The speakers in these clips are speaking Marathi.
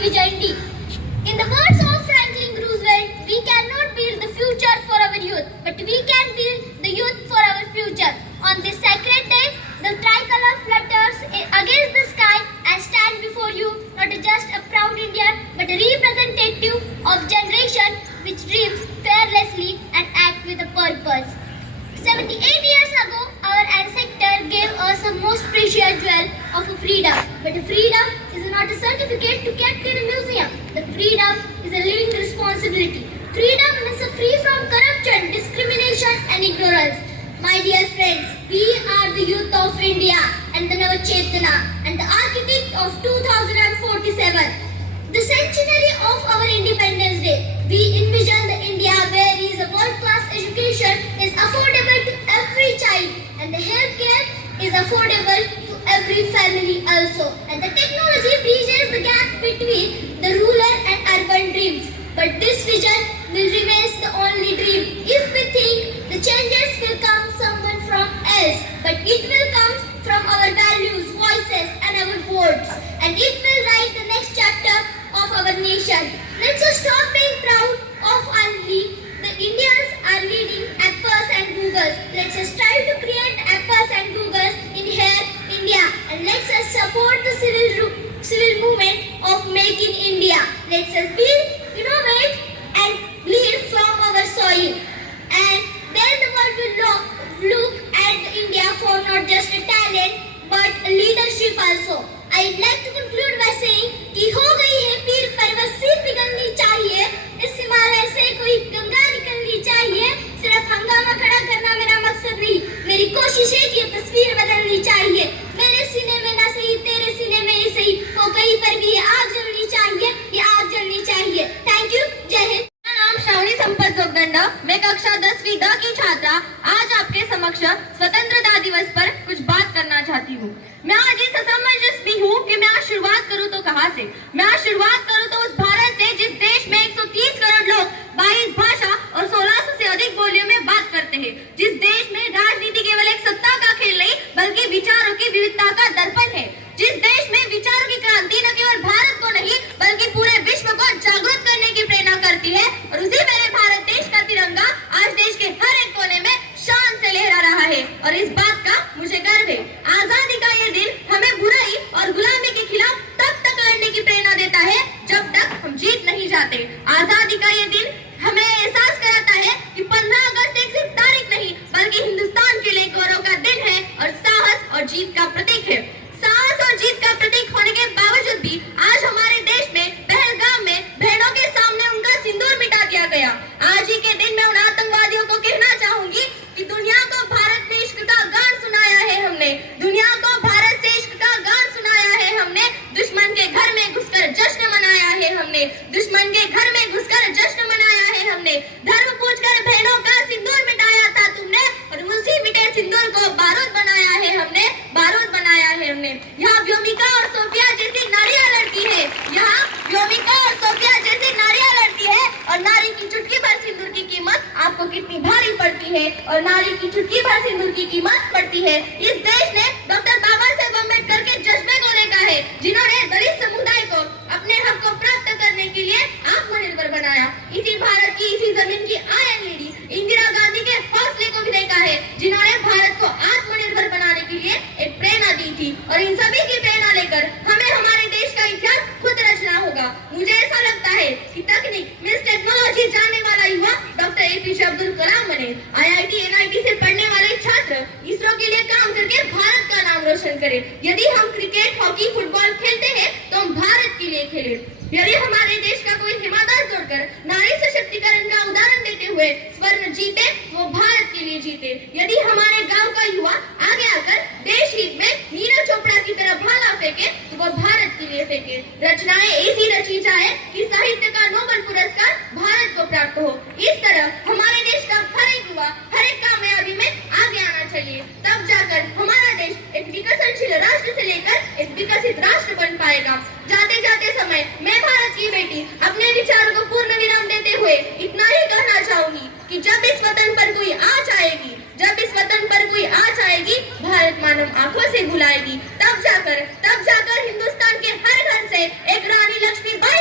Vijay D. In the words of Franklin Roosevelt, we cannot build the future for our youth, but we can build the youth for our future. On this sacred day, the tricolor flutters against the sky and stand before you, not just a proud Indian, but a representative of generation which dreams fearlessly and act with a purpose. 78 years ago, our ancestor gave us the most precious jewel of freedom. But freedom is not a certificate to kept in a museum. The freedom is a living responsibility. Freedom means free from corruption, discrimination and ignorance. My dear friends, we are the youth of India and the Nava Chetana and the architect of 2047. The centenary of our Independence Day, we envision the India where is a world-class education is affordable to every child and the healthcare is affordable to every family also. And the technology bridges the gap between the rural and urban dreams. But this vision will remain the only dream. If we think the changes will come someone from else, but it will come from our values, voices and our votes. And it will write the next chapter of our nation. Let's stop being proud of only the Indians are leading Apples and Googles. Let's strive to create Apples and Googles in here, India. And let's support the civil movement of Make in India. Let's build, innovate and lead from our soil. And then the world will look at India for not just a talent but a leadership also. I'd like to conclude by saying कि हो गई है पीर पर्वत से पिघलनी चाहिए, इस हिमालय से कोई गंगा निकलनी चाहिए। सिर्फ हंगामा खड़ा करना मेरा मकसद नहीं, मेरी कोशिश है कि ये तस्वीर बदलनी चाहिए। मेरे सीने में ना सही, तेरे सीने में ही सही, वो कहीं पर भी आग जलनी चाहिए, ये आग जलनी चाहिए। थैंक यू, जय हिंद। मेरा नाम श्रावणी संपत जोगदंडा, मैं कक्षा 10वीं द की छात्रा आज आपके समक्ष स्वतंत्रता दिवस पर कुछ बात करना चाहती हूँ। मैं आज इस असमंजस में हूँ कि मैं आज शुरुआत करूँ तो कहाँ से। मैं आज शुरुआत करूँ तो उस भारत से जिस देश में 130 करोड़ लोग 22 भाषा और 1600 से अधिक बोलियों में बात करते हैं, जिस देश में राजनीति केवल एक सत्ता का खेल नहीं बल्कि विचारों की विविधता का दर्पण है, जिस देश में विचारों की क्रांति न केवल भारत को नहीं बल्कि पूरे विश्व को जागरूक करने की प्रेरणा करती है। और उसी मेरे भारत देश का तिरंगा आज देश के हर एक कोने में शान से लहरा रहा है और इस बात का मुझे गर्व है। आजादी का ये दिन हमें बुराई और गुलामी के खिलाफ तब तक लड़ने की प्रेरणा देता है जब तक हम जीत नहीं जाते। आजादी का ये दिन हमें एहसास कराता है कि 15 अगस्त एक सिर्फ तारीख नहीं बल्कि हिंदुस्तान के लिए गौरव का दिन है और साहस और जीत का प्रतीक है। साहस और जीत का प्रतीक होने के बावजूद भी आज हमारे देश में पहलगाम में बहनों के सामने उनका सिंदूर मिटा दिया गया। आज ही के दिन मैं उन आतंकवादियों को कहना चाहूंगी कि दुनिया को भारत में इश्क का गान सुनाया है हमने, दुनिया को भारत से इश्क का गान सुनाया है हमने। दुश्मन के घर में घुसकर जश्न मनाया है हमने, दुश्मन के घर में घुसकर जश्न मनाया है हमने। धर्म पूछकर बहनों का सिंदूर मिटाया था तुमने और उसी मिटे सिंदूर को बारूद बनाया है हमने, बारूद बनाया है हमने। यहाँ व्योमिका और सोफिया जैसी नारियां लड़ती है, यहाँ व्योमिका और सोफिया जैसी नारियां लड़ती है और नारी की चुटकी भर सिंदूर की कीमत आपको कितनी भारी पड़ती है और नारी की चुटकी भर सिंदूर की कीमत पड़ती है। इस देश ने डॉक्टर बाबा साहेब अम्बेडकर के जज्बे को देखा है, जिन्होंने दलित समुदाय को अपने हक को प्राप्त करने के लिए आत्मनिर्भर बनाया। इसी भारत की इसी जमीन की आयरन लेडी इंदिरा गांधी के हौसले को भी देखा है, जिन्होंने भारत को आत्मनिर्भर बनाने के लिए एक प्रेरणा दी थी। और इन सभी की प्रेरणा लेकर हमें हमारे देश का इतिहास खुद रचना होगा। मुझे ऐसा लगता है कि तकनीक मिस टेक्नोलॉजी जानने वाला युवा डॉक्टर एपीजे अब्दुल कलाम बने, आईआईटी एनआईटी से पढ़ने वाले छात्र इसरो के लिए काम करके भारत का नाम रोशन करें। यदि हम क्रिकेट, हॉकी, फुटबॉल खेलते हैं तो हम भारत के लिए खेलें। यदि हमारे देश का कोई हिमादास जोड़कर नारी सशक्तिकरण का उदाहरण देते हुए स्वर्ण जीते, वो भारत के लिए जीते। यदि हमारे गांव का युवा आगे आकर देश हित में नीरज चोपड़ा की तरह भाला फेंके तो वो भारत के लिए फेंके। रचनाएं ऐसी रची जाए कि साहित्य का नोबेल पुरस्कार भारत को प्राप्त हो। इस तरह हमारे देश का हर एक युवा हर एक कामयाबी में आगे आना चाहिए, तब जाकर हमारा देश एक विकसनशील राष्ट्र से लेकर एक विकसित राष्ट्र बन पाएगा। जाते जाते समय मैं भारत की बेटी अपने विचारों को पूर्ण विराम देते हुए इतना ही कहना चाहूंगी कि जब इस वतन पर कोई आँच आएगी, जब इस वतन पर कोई आँच आएगी, भारत मानव आंखों से बुलाएगी। तब जाकर हिंदुस्तान के हर घर से एक रानी लक्ष्मीबाई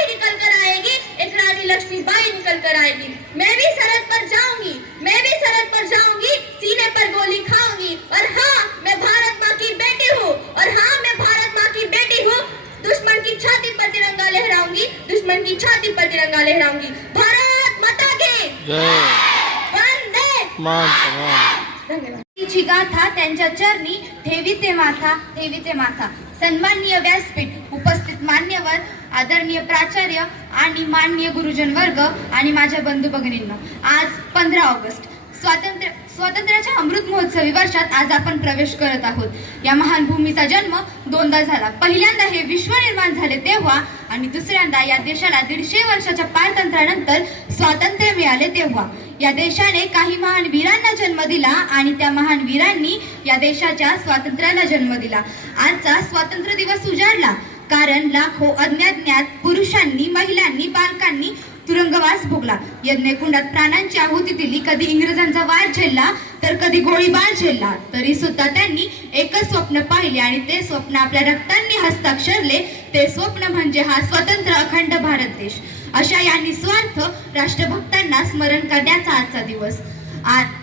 जाऊंगी, दुश्मन की छाती पर तिरंगा लहराऊंगी। भारत माता की जय वंदे मातरम। धन्यवाद। तिची गाथा त्यांच्या चरणी ठेवीते माथा ठेवीते माथा। सन्माननीय व्यासपीठ, उपस्थित मान्यवर, आदरणीय प्राचार्य आणि माननीय गुरुजन वर्ग आणि माझ्या बंधू भगिनींनो, आज 15 ऑगस्ट स्वातंत्र्याच्या अमृत महोत्सवी वर्षात आज आपण प्रवेश करत आहोत। या महान भूमीचा जन्म दोनदा झाला। पहिल्यांदा हे विश्व निर्माण झाले तेव्हा आणि दुसऱ्यांदा या देशाला 150 वर्षाच्या पारतंत्र्यानंतर स्वातंत्र्य मिळाले तेव्हा। या देशाने काही महान वीरांना जन्म दिला आणि त्या महान वीरांनी या देशाच्या स्वातंत्र्याला जन्म दिला। आजचा स्वातंत्र्य दिवस उजाडला कारण लाखो अज्ञात पुरुषांनी, महिलांनी, बालकांनी तुरुंगवास भोगला, यज्ञकुंडात प्राणांची आहुती दिली, कधी इंग्रजांचा वार झेलला तर कधी गोळीबार झेलला, तरी सुद्धा त्यांनी एकच स्वप्न पाहिले आणि ते स्वप्न आपल्या रक्तांनी हस्ताक्षरले। ते स्वप्न म्हणजे हा स्वतंत्र अखंड भारत देश। अशा या निस्वार्थ राष्ट्रभक्तांना स्मरण करण्याचा आजचा दिवस।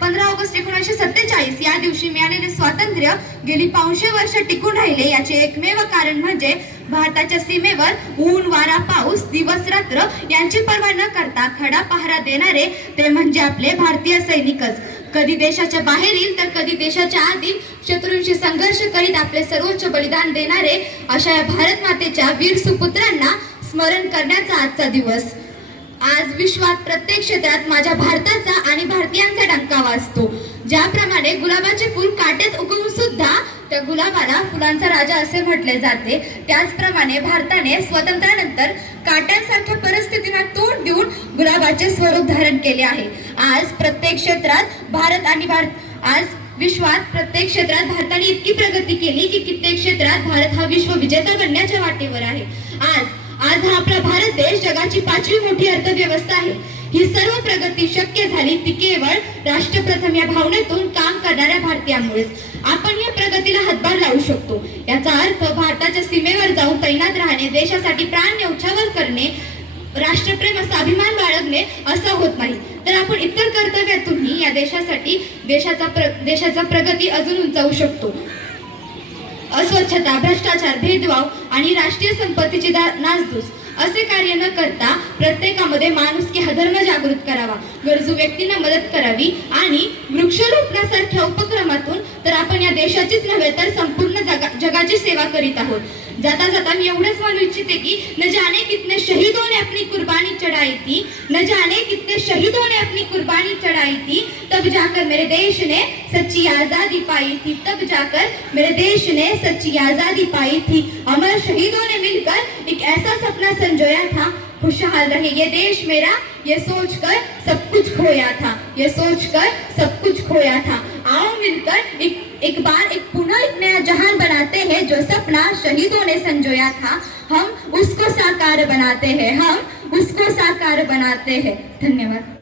15 ऑगस्ट 1947 या दिवशी मिळालेले स्वातंत्र्य गेली 500 वर्ष टिकून राहिले। याचे एकमेव कारण म्हणजे भारताच्या सीमेवर ऊन, वारा, पाऊस, दिवस रात्र यांची पर्वा न करता खडा पहारा देणारे ते म्हणजे आपले भारतीय सैनिकच। कधी देशाच्या बाहेरील तर कधी देशाच्या आतील शत्रूंशी संघर्ष करीत आपले सर्वोच्च बलिदान देणारे अशा या भारत मातेच्या वीर सुपुत्रांना स्मरण करण्याचा आजचा दिवस। आज विश्वात प्रत्येक क्षेत्रात माझ्या भारताचा आणि भारतीयांचा डंका वाजतो। ज्याप्रमाणे गुलाबाचे फूल काट्यात उगवून सुद्धा त्या गुलाबाला फुलांचा राजा असे म्हटले जाते, त्याचप्रमाणे भारताने स्वातंत्र्यानंतर काट्यांसारख्या परिस्थितींना तोंड देऊन गुलाबाचे स्वरूप धारण केले आहे। आज प्रत्येक क्षेत्रात आज विश्वात प्रत्येक क्षेत्रात भारताने इतकी प्रगती केली की कित्येक क्षेत्रात भारत हा विश्व विजेता बनण्याच्या वाटेवर आहे। आज हा आपला भारत देश जगाची 5वी मोठी अर्थव्यवस्था आहे। ही सर्व प्रगती शक्य झाली ती केवळ राष्ट्रप्रथम या भावनेतून काम करणाऱ्या भारतीयांमुळेच। आपण या प्रगतीला हातभार लावू शकतो। याचा अर्थ भारताच्या सीमेवर जाऊन तैनात राहणे, देशासाठी प्राण न्यौछावर करणे, राष्ट्रप्रेम असा अभिमान बाळगणे असं होत नाही, तर आपण इतर कर्तव्यातूनही या देशासाठी देशाचा प्रगती अजून उंचावू शकतो। अस्वच्छता, भ्रष्टाचार, भेदभाव आणि राष्ट्रीय संपत्तीची नासधूस असे कार्य न करता प्रत्येकामध्ये माणुसकी हा धर्म जागृत करावा, गरजू व्यक्तींना मदत करावी आणि वृक्षारोपणासारख्या उपक्रमातून तर आपण या देशाचीच नव्हे तर संपूर्ण जगाची सेवा करीत आहोत। जाता जाता मी एवढंच म्हणू इच्छिते की न जाने कितने शहीदों ने अपनी कुर्बानी चढ़ाई थी, न जाने कितने शहीदों ने अपनी कुर्बानी चढ़ाई थी, तब जाकर मेरे देश ने सच्ची आजादी पाई थी, तब जाकर मेरे देश ने सच्ची आजादी पाई थी। अमर शहीदों ने मिलकर एक ऐसा सपना संजोया था, खुशहाल रहे ये देश मेरा, ये सोचकर सब कुछ खोया था, ये सोचकर सब कुछ खोया था। आओ मिलकर एक पुनः एक नया जहान बनाते हैं, जो सपना शहीदों ने संजोया था हम उसको साकार बनाते हैं, हम उसको साकार बनाते हैं। धन्यवाद।